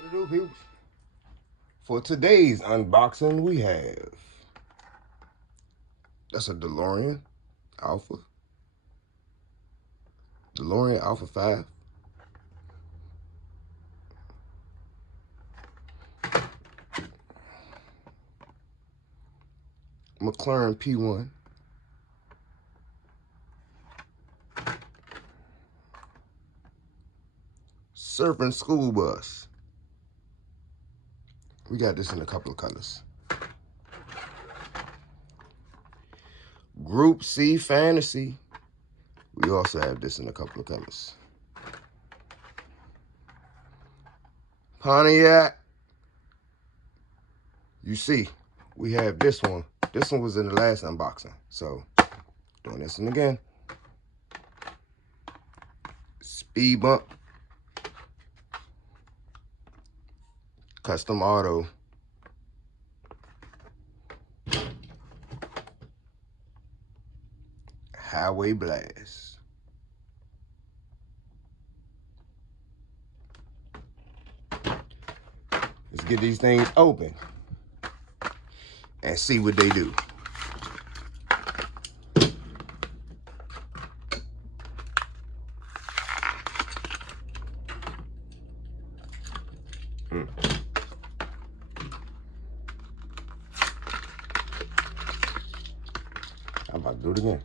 What it do, people? For today's unboxing, we have that's a Alpha. DeLorean Alpha 5. McLaren P1. Surfing School Bus. We got this in a couple of colors. Group C Fantasy. We also have this in a couple of colors. Pontiac. You see, we have this one. This one was in the last unboxing. So, doing this one again. Speed Bump. Custom Auto. Highway Blast. Let's get these things open and see what they do. I'm about to do it again.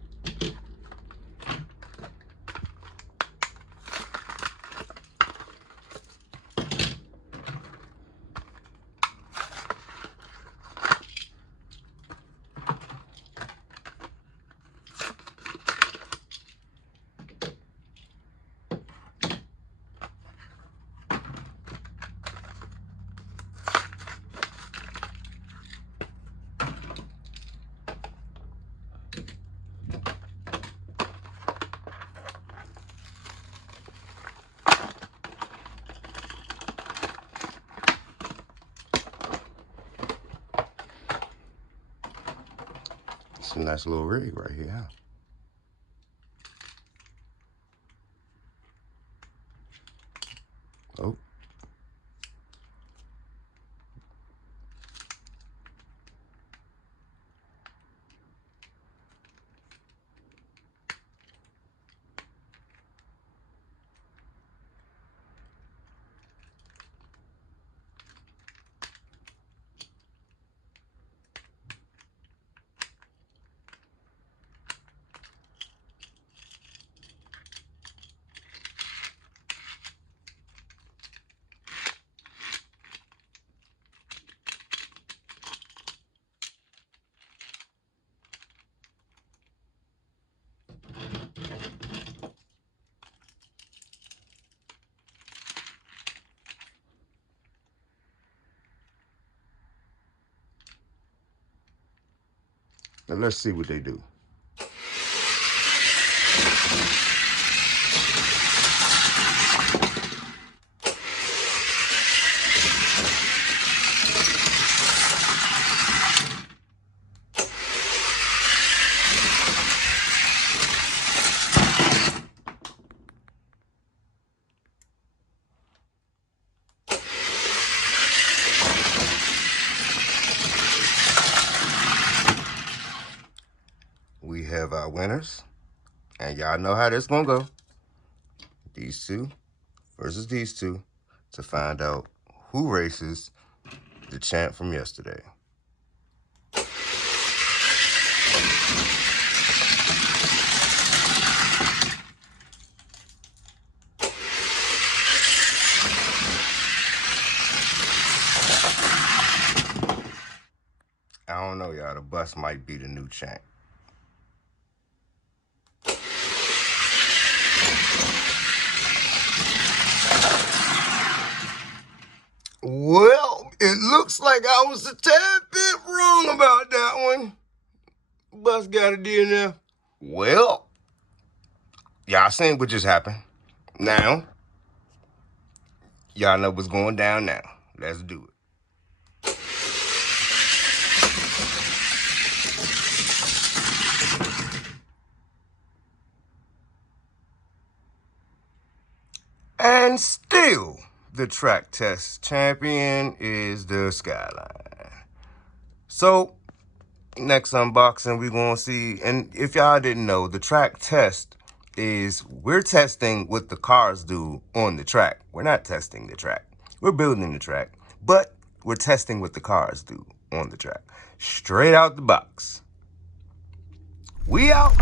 It's a nice little rig right here. Huh? Oh. Now let's see what they do. We have our winners, and y'all know how this gonna go. These two versus these two to find out who races the champ from yesterday. I don't know, y'all. The bus might be the new champ. Well, it looks like I was a tad bit wrong about that one. Bus got a DNF. Well, y'all seen what just happened. Now, y'all know what's going down now. Let's do it. And still, the track test champion is the Skyline. So, next unboxing we're going to see, and if y'all didn't know, the track test is we're testing what the cars do on the track. We're not testing the track. We're building the track, but we're testing what the cars do on the track. Straight out the box. We out.